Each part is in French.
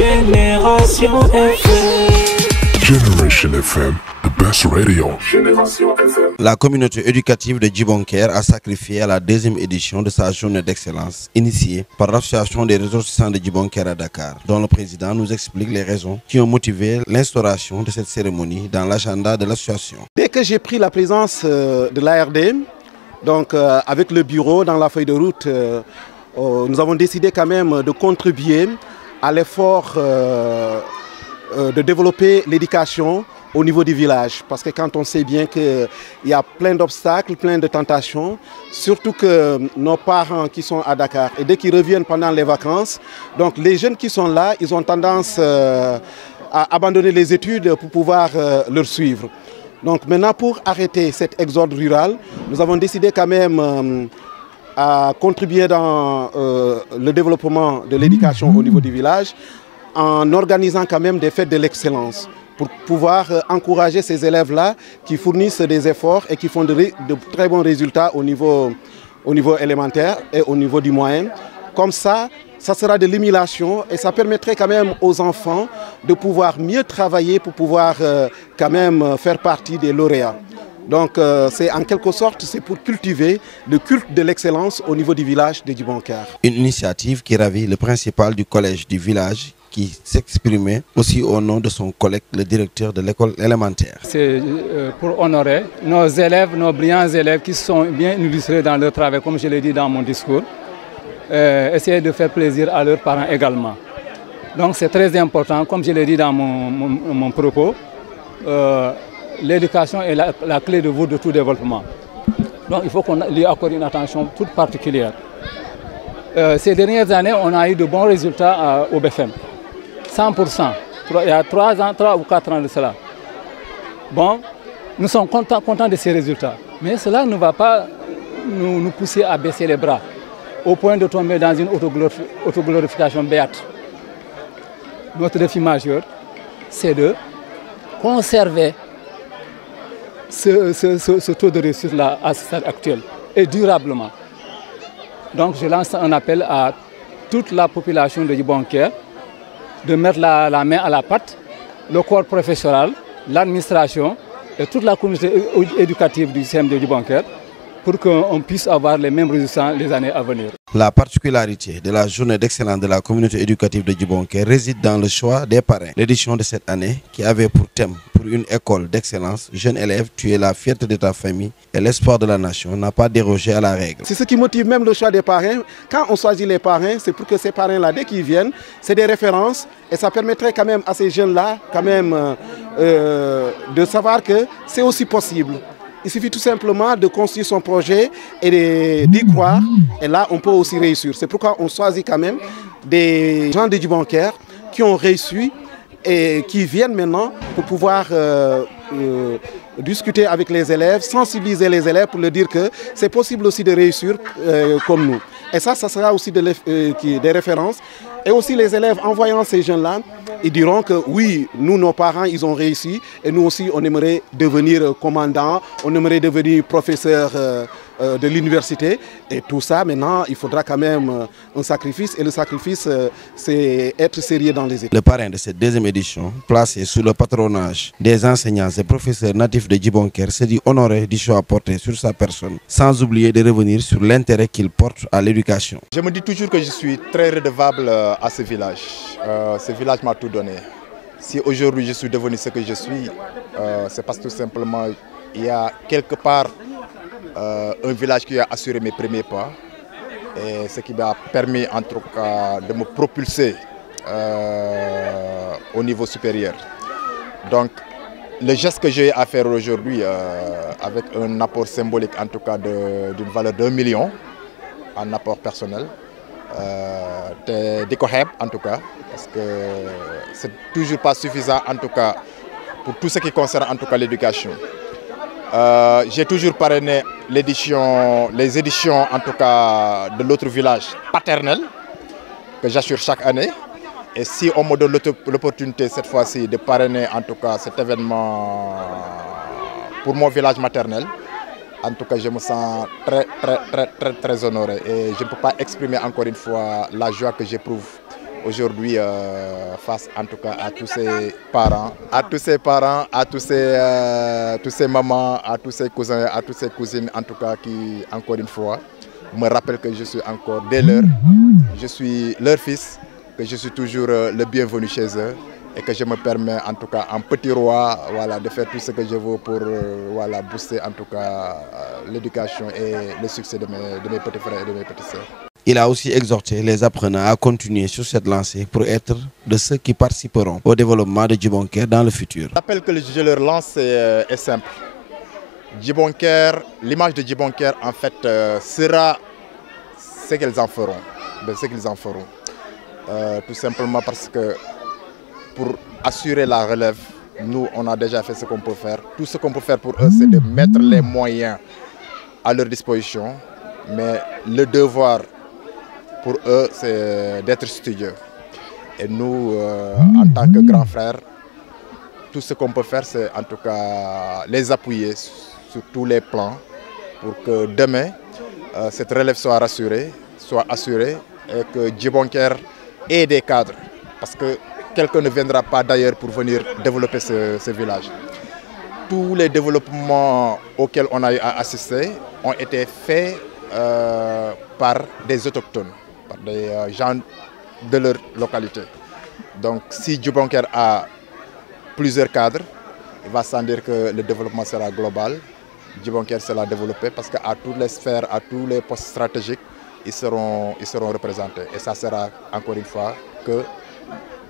Génération FM. Generation FM, the best radio. La communauté éducative de Djibonker a sacrifié à la deuxième édition de sa journée d'excellence initiée par l'association des ressortissants de Djibonker à Dakar, dont le président nous explique les raisons qui ont motivé l'instauration de cette cérémonie dans l'agenda de l'association. Dès que j'ai pris la présence de l'ARDM, donc avec le bureau dans la feuille de route, nous avons décidé quand même de contribuer à l'effort de développer l'éducation au niveau du village. Parce que quand on sait bien qu'il y a plein d'obstacles, plein de tentations, surtout que nos parents qui sont à Dakar, et dès qu'ils reviennent pendant les vacances, donc les jeunes qui sont là, ils ont tendance à abandonner les études pour pouvoir leur suivre. Donc maintenant, pour arrêter cet exode rural, nous avons décidé quand même à contribuer dans le développement de l'éducation au niveau du village, en organisant quand même des fêtes de l'excellence pour pouvoir encourager ces élèves-là qui fournissent des efforts et qui font de très bons résultats au niveau élémentaire et au niveau du moyen. Comme ça sera de l'émulation et ça permettrait quand même aux enfants de pouvoir mieux travailler pour pouvoir quand même faire partie des lauréats. Donc c'est en quelque sorte pour cultiver le culte de l'excellence au niveau du village de Djibonker. Une initiative qui ravit le principal du collège du village, qui s'exprimait aussi au nom de son collègue, le directeur de l'école élémentaire. C'est pour honorer nos élèves, nos brillants élèves qui sont bien illustrés dans leur travail, comme je l'ai dit dans mon discours. Essayer de faire plaisir à leurs parents également. Donc c'est très important, comme je l'ai dit dans mon propos, l'éducation est la clé de voûte de tout développement. Donc il faut qu'on lui accorde une attention toute particulière. Ces dernières années, on a eu de bons résultats au BFM. 100%, il y a 3 ou 4 ans de cela. Bon, nous sommes contents de ces résultats. Mais cela ne va pas nous pousser à baisser les bras, au point de tomber dans une autoglorification béate. Notre défi majeur, c'est de conserver ce taux de réussite-là à ce stade actuel, et durablement. Donc je lance un appel à toute la population de Djibonker de mettre la main à la pâte, le corps professoral, l'administration et toute la communauté éducative du CM de Djibonker pour qu'on puisse avoir les mêmes résultats les années à venir. La particularité de la journée d'excellence de la communauté éducative de Djibonker réside dans le choix des parrains. L'édition de cette année, qui avait pour thème pour une école d'excellence, jeune élève, tu es la fierté de ta famille et l'espoir de la nation, n'a pas dérogé à la règle. C'est ce qui motive même le choix des parrains. Quand on choisit les parrains, c'est pour que ces parrains-là, dès qu'ils viennent, c'est des références et ça permettrait quand même à ces jeunes-là quand même de savoir que c'est aussi possible. Il suffit tout simplement de construire son projet et d'y croire. Et là, on peut aussi réussir. C'est pourquoi on choisit quand même des gens de Djibonker qui ont réussi et qui viennent maintenant pour pouvoir discuter avec les élèves, sensibiliser les élèves pour leur dire que c'est possible aussi de réussir comme nous. Et ça sera aussi des références. Et aussi les élèves, en voyant ces jeunes-là, ils diront que oui, nous, nos parents, ils ont réussi. Et nous aussi, on aimerait devenir commandant, on aimerait devenir professeur de l'université. Et tout ça, maintenant, il faudra quand même un sacrifice. Et le sacrifice, c'est être sérieux dans les études. Le parrain de cette deuxième édition, placé sous le patronage des enseignants et professeurs natifs de Djibonker, se dit honoré du choix porté sur sa personne, sans oublier de revenir sur l'intérêt qu'il porte à l'éducation. Je me dis toujours que je suis très redevable à ce village. Ce village m'a tout donné. Si aujourd'hui je suis devenu ce que je suis, c'est parce que tout simplement il y a quelque part un village qui a assuré mes premiers pas et ce qui m'a permis en tout cas de me propulser au niveau supérieur. Donc le geste que j'ai à faire aujourd'hui avec un apport symbolique en tout cas d'une valeur d'1 million en apport personnel, di ko xeeb en tout cas parce que c'est toujours pas suffisant en tout cas pour tout ce qui concerne en tout cas l'éducation. J'ai toujours parrainé les éditions en tout cas de l'autre village paternel que j'assure chaque année. Et si on me donne l'opportunité cette fois-ci de parrainer en tout cas cet événement pour mon village maternel, en tout cas je me sens très honoré et je ne peux pas exprimer encore une fois la joie que j'éprouve aujourd'hui face en tout cas à tous ces parents, à tous ces mamans, à tous ces cousins, à toutes ces cousines en tout cas qui encore une fois me rappellent que je suis encore dès l'heure, je suis leur fils, que je suis toujours le bienvenu chez eux et que je me permets en tout cas en petit roi voilà, de faire tout ce que je veux pour voilà, booster en tout cas l'éducation et le succès de mes petits frères et de mes petites sœurs. Il a aussi exhorté les apprenants à continuer sur cette lancée pour être de ceux qui participeront au développement de Djibonker dans le futur. L'appel que je leur lance est simple. Djibonker, l'image de Djibonker en fait sera ce qu'ils en feront. Tout simplement parce que pour assurer la relève, nous on a déjà fait ce qu'on peut faire. Tout ce qu'on peut faire pour eux, c'est de mettre les moyens à leur disposition. Mais le devoir pour eux, c'est d'être studieux. Et nous, en tant que grands frères, tout ce qu'on peut faire, c'est en tout cas les appuyer sur tous les plans pour que demain, cette relève soit assurée et que Djibonker ait des cadres. Parce que quelqu'un ne viendra pas d'ailleurs pour venir développer ce village. Tous les développements auxquels on a eu à assister ont été faits par des autochtones, par des gens de leur localité. Donc si Djibonker a plusieurs cadres, il va sans dire que le développement sera global. Djibonker sera développé parce qu'à toutes les sphères, à tous les postes stratégiques, ils seront représentés. Et ça sera encore une fois que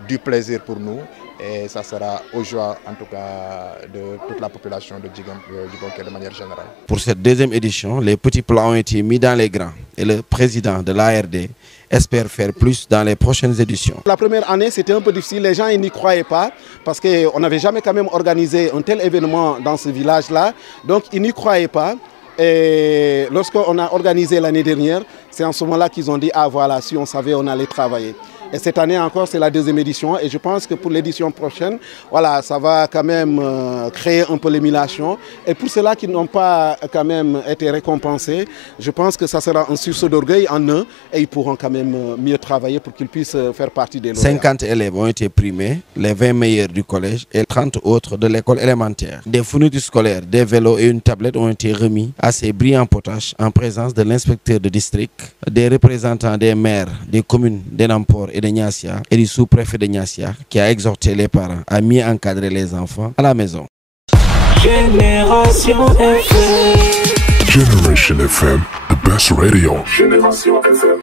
du plaisir pour nous et ça sera aux joies en tout cas de toute la population de Djibonker de manière générale. Pour cette deuxième édition, les petits plans ont été mis dans les grands et le président de l'ARD espère faire plus dans les prochaines éditions. La première année, c'était un peu difficile, les gens n'y croyaient pas parce qu'on n'avait jamais quand même organisé un tel événement dans ce village-là, donc ils n'y croyaient pas. Et lorsqu'on a organisé l'année dernière, c'est en ce moment-là qu'ils ont dit « Ah voilà, si on savait, on allait travailler ». Et cette année encore, c'est la deuxième édition. Et je pense que pour l'édition prochaine, voilà, ça va quand même créer un peu l'émulation. Et pour ceux-là qui n'ont pas quand même été récompensés, je pense que ça sera un sursaut d'orgueil en eux. Et ils pourront quand même mieux travailler pour qu'ils puissent faire partie des lauréats. 50 élèves ont été primés, les 20 meilleurs du collège et 30 autres de l'école élémentaire. Des fournitures scolaires, des vélos et une tablette ont été remis à ces brillants potaches en présence de l'inspecteur de district, des représentants des maires, des communes d'Enampor et de Niassia et du sous-préfet de Niassia qui a exhorté les parents à mieux encadrer les enfants à la maison. Génération FM, the best radio. Génération FM.